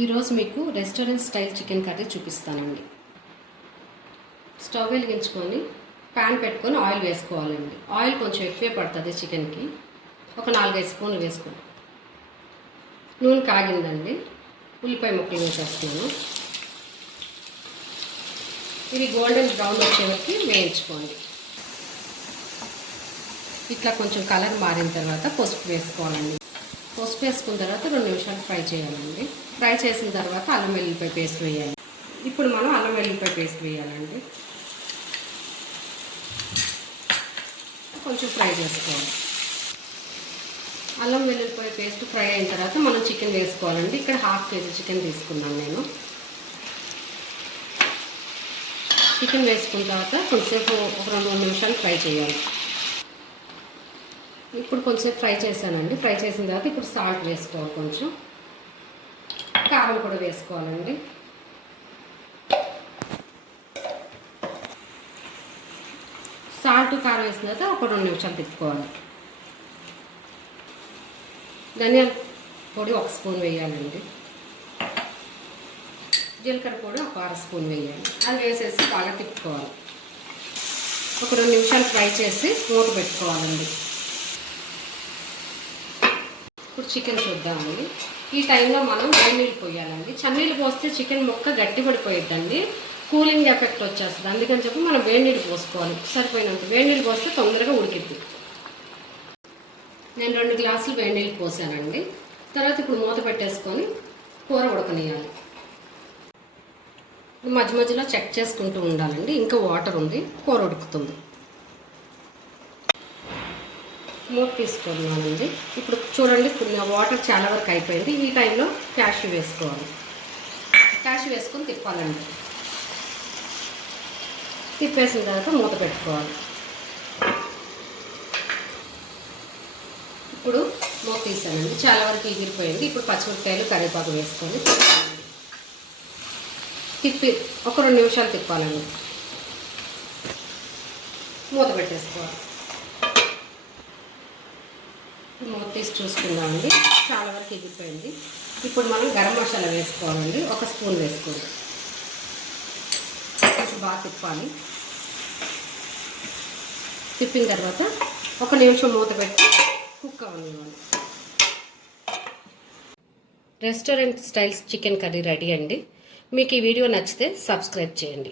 ఈరోజు మీకు restaurant style chicken curry చూపిస్తానండి. స్టవ్ వెలిగించుకొని ప్యాన్ పెట్టుకొని ఆయిల్ వేసుకోవాలండి. ఆయిల్ కొంచెం ఎక్కువే పడుతుంది చికెన్కి. ఒక 4-5 స్పూన్లు వేసుకోండి. నూనె కాగిందండి. ఉల్లిపాయ ముక్కలు వేసేస్తున్నాను. ఇవి గోల్డెన్ బ్రౌన్ వచ్చే వరకు వేయించుకోండి. ఇట్లా కొంచెం కలర్ మారిన తర్వాత పసుపు వేసుకోవాలండి. పసుపు వేసుకున్న తర్వాత 2 నిమిషాలు ఫ్రై చేయాలండి. ఫ్రై చేసిన తర్వాత అల్లం వెల్లుల్లిపాయ పేస్ట్ వేయాలి. ఇప్పుడు మనం అల్లం వెల్లుల్లిపాయ పేస్ట్ వేయాలండి. కొంచెం ఫ్రై చేసుకోవాలి. అల్లం వెల్లుల్లిపాయ పేస్ట్ ఫ్రై అయిన తర్వాత మనం చికెన్ వేసుకోవాలండి. ఇక్కడ 1/2 కేజీ చికెన్ తీసుకున్నాను నేను. చికెన్ వేసుకున్న తర్వాత కొంచెంసేపు ఒక 2 నిమిషాలు ఫ్రై చేయాలి. ఇప్పుడు కొంచెం ఫ్రై చేశానండి. ఫ్రై చేసిన తర్వాత ఇప్పుడు సాల్ట్ వేసుకోవాలి. కొంచెం కారం కూడా వేసుకోవాలండి. సాల్ట్ కారం వేసిన తర్వాత ఒక 2 నిమిషాలు తిప్పుకోవాలి. ధనియాల పొడి 1 స్పూన్ వేయాలండి. జీలకర్ర పొడి ఒక 1/2 స్పూన్ వేయాలి. అది వేసేసి బాగా తిప్పుకోవాలి. ఒక 2 నిమిషాలు ఫ్రై చేసి మూత పెట్టుకోవాలండి. ఇప్పుడు చికెన్ చూద్దామండి. ఈ టైంలో మనం వేడి నీళ్ళు పోయాలండి. చన్నీళ్ళు పోస్తే చికెన్ ముక్క గట్టిపడిపోయిద్దండి. కూలింగ్ ఎఫెక్ట్ వచ్చేస్తుంది. అందుకని చెప్పి మనం వేడి నీళ్ళు పోసుకోవాలి. సరిపోయినంత వేడి నీళ్ళు పోస్తే తొందరగా ఉడికిద్ది. నేను 2 గ్లాసులు వేడి నీళ్ళు పోసానండి. తర్వాత ఇప్పుడు మూత పెట్టేసుకొని కూర ఉడకనియాలి. మధ్య మధ్యలో చెక్ చేసుకుంటూ ఉండాలండి. ఇంకా వాటర్ ఉంది, కూర ఉడుకుతుంది. మూత తీసుకున్నానండి. ఇప్పుడు చూడండి, ఇప్పుడు వాటర్ చాలా వరకు అయిపోయింది. ఈ టైంలో క్యాష్యూ వేసుకోవాలి. క్యాష్యూ వేసుకొని తిప్పాలండి. తిప్పేసిన తర్వాత మూత పెట్టుకోవాలి. ఇప్పుడు మూత తీసానండి. చాలా వరకు ఎగిరిపోయింది. ఇప్పుడు పచ్చిమిరపకాయలు కరివేపాకు వేసుకొని తిప్పి ఒక 2 నిమిషాలు తిప్పాలండి. మూత పెట్టేసుకోవాలి. మూత తీసి చూసుకుందామండి. చాలా వరకు ఎగిరిపోయింది. ఇప్పుడు మనం గరం మసాలా వేసుకోవాలండి. 1 స్పూన్ వేసుకోండి. కొంచెం బాగా తిప్పాలి. తిప్పిన తర్వాత 1 నిమిషం మూత పెట్టి కుక్ అవ్వనివ్వాలి. Restaurant styles chicken curry ready అండి. మీకు ఈ వీడియో నచ్చితే సబ్స్క్రైబ్ చేయండి.